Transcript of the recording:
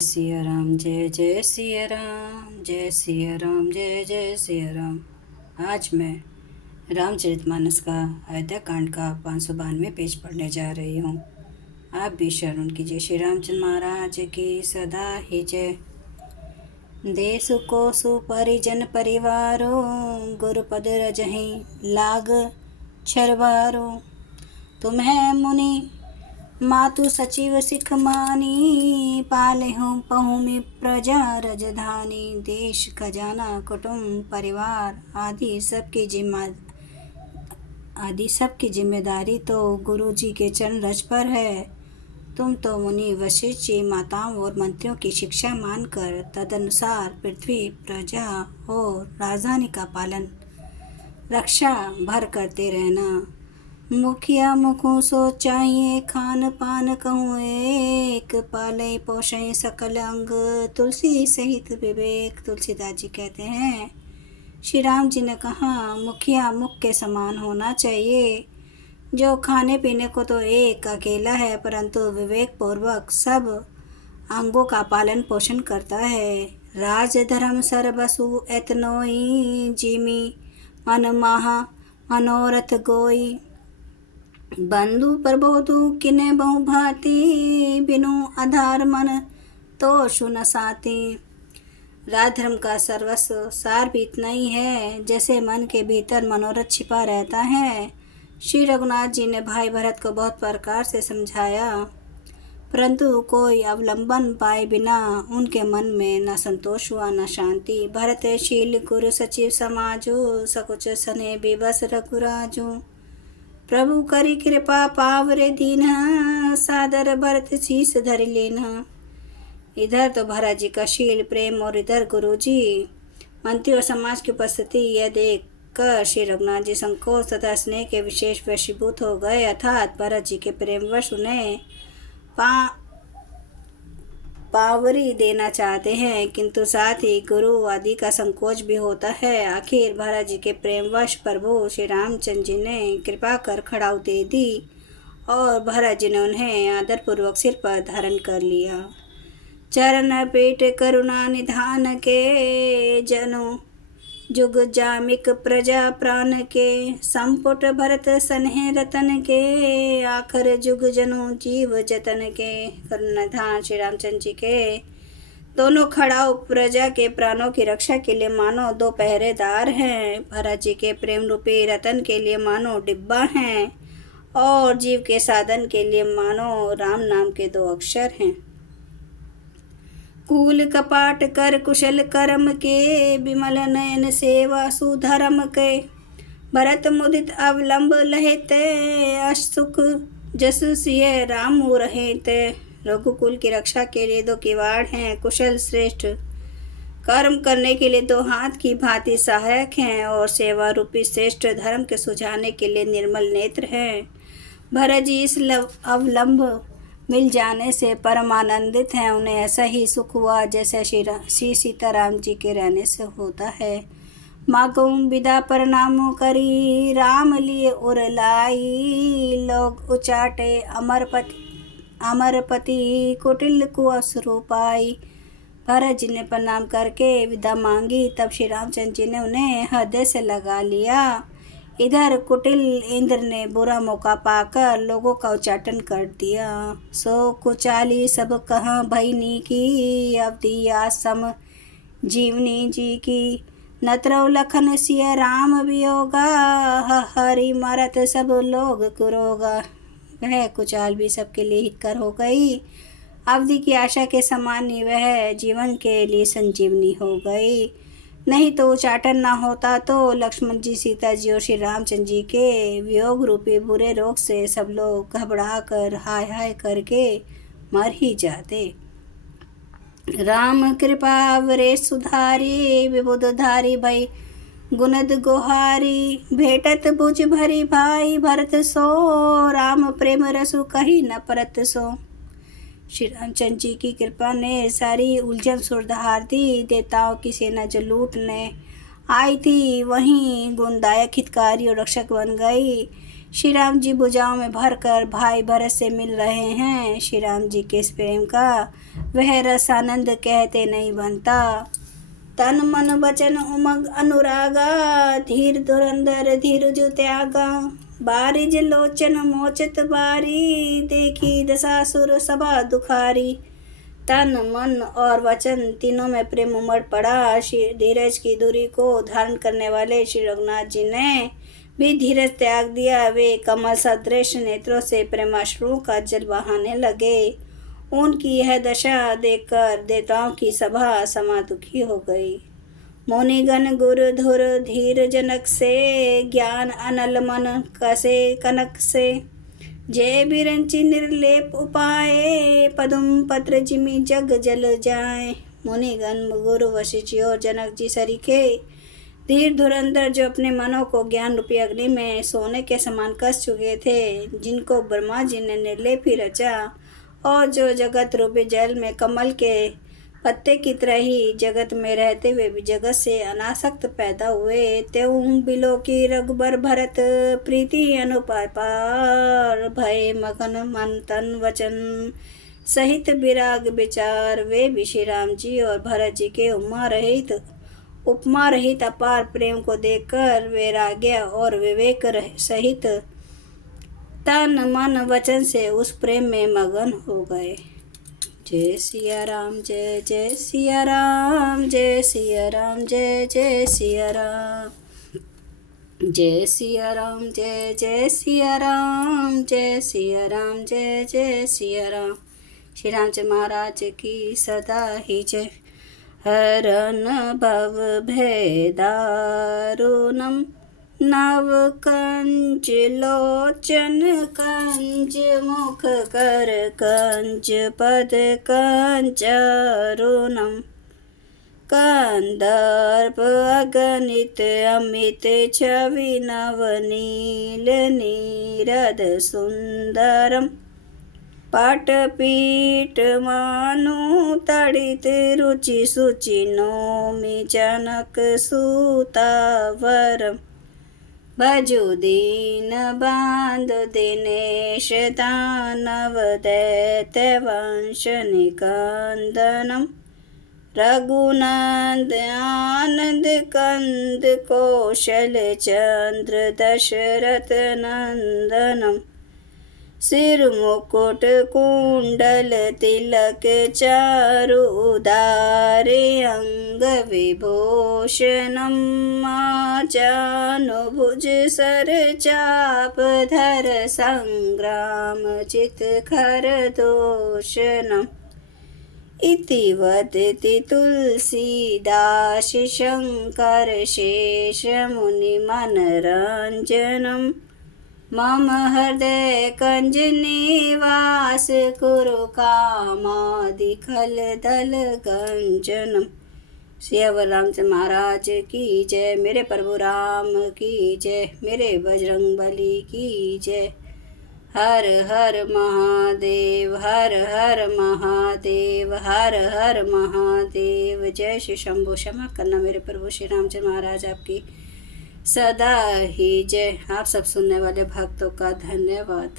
सिया राम जय जय सिया राम, जय सिया राम जय जय सिया राम। आज मैं रामचरितमानस का अयोध्या कांड का 592 पेज पढ़ने जा रही हूँ। आप भी शरण कीजिए। श्री रामचंद्र महाराज की सदा ही जय। देश को सुपरिजन परिवारो, गुरुपद रजहि लाग छरवारो। तुम्हें मुनि मातु सचिव सिख मानी, पाले हूँ पहुँ प्रजा रजधानी। देश खजाना कुटुंब परिवार आदि सबकी जिम्मेदारी तो गुरु जी के चरण रज पर है। तुम तो मुनि वशिष्ठ जी माताओं और मंत्रियों की शिक्षा मानकर तदनुसार पृथ्वी प्रजा और राजधानी का पालन रक्षा भर करते रहना। मुखिया मुखों सो चाहिए खान पान कहूँ एक, पाले पोषे सकल अंग तुलसी सहित विवेक। तुलसीदास जी कहते हैं, श्री राम जी ने कहा मुखिया मुख के समान होना चाहिए, जो खाने पीने को तो एक अकेला है परंतु विवेक पूर्वक सब अंगों का पालन पोषण करता है। राज धर्म सरबसु एतनोई, जिमी मन माहा मनोरथ गोई। बंधु प्रबोधु किने बहु भांति, बिनु आधार मन तोषु न साति। राज धर्म का सर्वस्व सार भी इतना ही है जैसे मन के भीतर मनोरथ छिपा रहता है। श्री रघुनाथ जी ने भाई भरत को बहुत प्रकार से समझाया, परंतु कोई अवलंबन पाए बिना उनके मन में न संतोष हुआ न शांति। भरत शील गुरु सचिव समाजु, सकुच सने विवश रघुराजू। प्रभु करी कृपा पावरे दीन, सादर भरत शीस धरि लेना। इधर तो भरत जी का शील प्रेम और इधर गुरु जी मंत्री और समाज की उपस्थिति, यह देख कर श्री रघुनाथ जी संकोच तथा स्नेह के विशेष वशीभूत हो गए। अर्थात भरत जी के प्रेमवश उन्हें पावरी देना चाहते हैं, किंतु साथ ही गुरु आदि का संकोच भी होता है। आखिर भरत जी के प्रेमवश प्रभु श्री रामचंद्र जी ने कृपा कर खड़ाऊ दे दी और भरत जी ने उन्हें आदरपूर्वक सिर पर धारण कर लिया। चरण पेट करुणा निधान के, जनु जुग जामिक प्रजा प्राण के। संपुट भरत सन्हे रतन के, आखर जुग जनु जीव जतन के। करुणाधान श्री रामचंद्र जी के दोनों खड़ाऊ प्रजा के प्राणों की रक्षा के लिए मानो दो पहरेदार हैं। भरत जी के प्रेम रूपी रतन के लिए मानो डिब्बा हैं और जीव के साधन के लिए मानो राम नाम के दो अक्षर हैं। कूल कपाट कर कुशल कर्म के, विमल नयन सेवा सुधर्म के। भरत मुदित अवलंब लहित, अशुक जस सिय राम रहेत। रघुकुल की रक्षा के लिए दो किवाड़ हैं, कुशल श्रेष्ठ कर्म करने के लिए दो हाथ की भांति सहायक हैं और सेवा रूपी श्रेष्ठ धर्म के सुझाने के लिए निर्मल नेत्र हैं। भरत जी इस अवलंब मिल जाने से परम आनंदित हैं। उन्हें ऐसा ही सुख हुआ जैसा श्री सीताराम जी के रहने से होता है। मागुम विदा प्रणाम करी, राम लिए उर लाई। लोग उचाटे अमरपति कुटिल कुअसरु पाई। भरत जी ने प्रणाम करके विदा मांगी, तब श्री रामचंद्र जी ने उन्हें हृदय से लगा लिया। इधर कुटिल इंद्र ने बुरा मौका पाकर लोगों का उच्चाटन कर दिया। सो कुचाली सब कहाँ भईनी की, अवधि सम जीवनी जी की। नत्रौ लखन सिय राम वियोगा, हरि मरत सब लोग कुरोगा। वह कुचाल भी सबके लिए हितकर हो गई। अवधि की आशा के समान ही वह जीवन के लिए संजीवनी हो गई। नहीं तो उच्चाटन न होता तो लक्ष्मण जी, सीता जी और श्री रामचंद्र जी के वियोग रूपी बुरे रोग से सब लोग घबरा कर हाय हाय करके मर ही जाते। राम कृपा वरे सुधारी, विबुध धारी भई गुणद गोहारी। भेटत बुझ भरी भाई भरत सो, राम प्रेम रसु कही न परत सो। श्री रामचंद्र जी की कृपा ने सारी उलझन सुधार दी। देवताओं की सेना जो लूटने आई थी वहीं गुणदायक हितकारी और रक्षक बन गई। श्री राम जी भुजाओं में भरकर भाई भरत से मिल रहे हैं। श्री राम जी के इस प्रेम का वह रस आनंद कहते नहीं बनता। तन मन वचन उमंग अनुरागा, धीर धुरंधर धीर जो त्यागा। बारिज लोचन मोचत बारी, देखी दशासुर सभा दुखारी। तन मन और वचन तीनों में प्रेम उमड़ पड़ा। श्री धीरज की दूरी को धारण करने वाले श्री रघुनाथ जी ने भी धीरज त्याग दिया। वे कमल सदृश नेत्रों से प्रेमाश्रुओं का जल बहाने लगे। उनकी यह दशा देखकर देवताओं की सभा समा दुखी हो गई। मुनिगण गुरु धुर धीर जनक से, ज्ञान अनल मन कसे कनक से। जय बिरंची निर्लेप उपाय, पदुम पत्र जिमि जग जल जाए। मुनिगण गुरु वशिष्ठ और जनक जी सरीखे धीर धुरंधर, जो अपने मनों को ज्ञान रूपी अग्नि में सोने के समान कस चुके थे, जिनको ब्रह्मा जी ने निर्लेप ही रचा, और जो जगत रूपी जल में कमल के पत्ते की तरह ही जगत में रहते हुए भी जगत से अनासक्त पैदा हुए, त्यों बिलो की रघुबर भरत, प्रीति अनुपार भय मगन मन तन वचन सहित विराग विचार। वे भी श्री राम जी और भरत जी के उपमा रहित अपार प्रेम को देखकर वैराग्य और विवेक सहित तन मन वचन से उस प्रेम में मगन हो गए। जय सिया राम, जय जय सिया राम, जय सिया राम, जय जय सिया राम। जय सिया राम, जय जय सिया राम, जय सिया राम, जय जय सिया राम। श्री रामचंद्र महाराज की सदा ही जय। हरन भव भय दारुणम, नव कंज लोचन कंज मुख कर कंज पद कंचरुणम। कंदर्प अगणित अमित छवि नवनील नीरद सुंदरम। पटपीठ मानु तड़ित रुचि सुचि नौमि जनक सुतावरम। भजु दीन बांध दिनेश दानव दैत्य वंश निकंदनम। रघुनंद आनंद कंद कौशल चंद्र दशरथ नंदनम। सिर मुकुट कुंडल तिलक चारु उदारे अंग विभूषणम। चानुभुज सर चाप धर संग्राम चित खर दोषणम। इति वदति तुलसीदास शंकर शेष मुनि मनरंजनम। मम हृदय कंज निवास कुरु कामादि खल दल गंजनम। श्री अवध रामचंद्र महाराज की जय। मेरे प्रभु राम की जय। मेरे बजरंग बली की जय। हर हर महादेव, हर हर महादेव, हर हर महादेव। जय श्री शंभो। क्षमा करना मेरे प्रभु श्री रामचंद्र महाराज आपकी सदा ही जय। आप सब सुनने वाले भक्तों का धन्यवाद।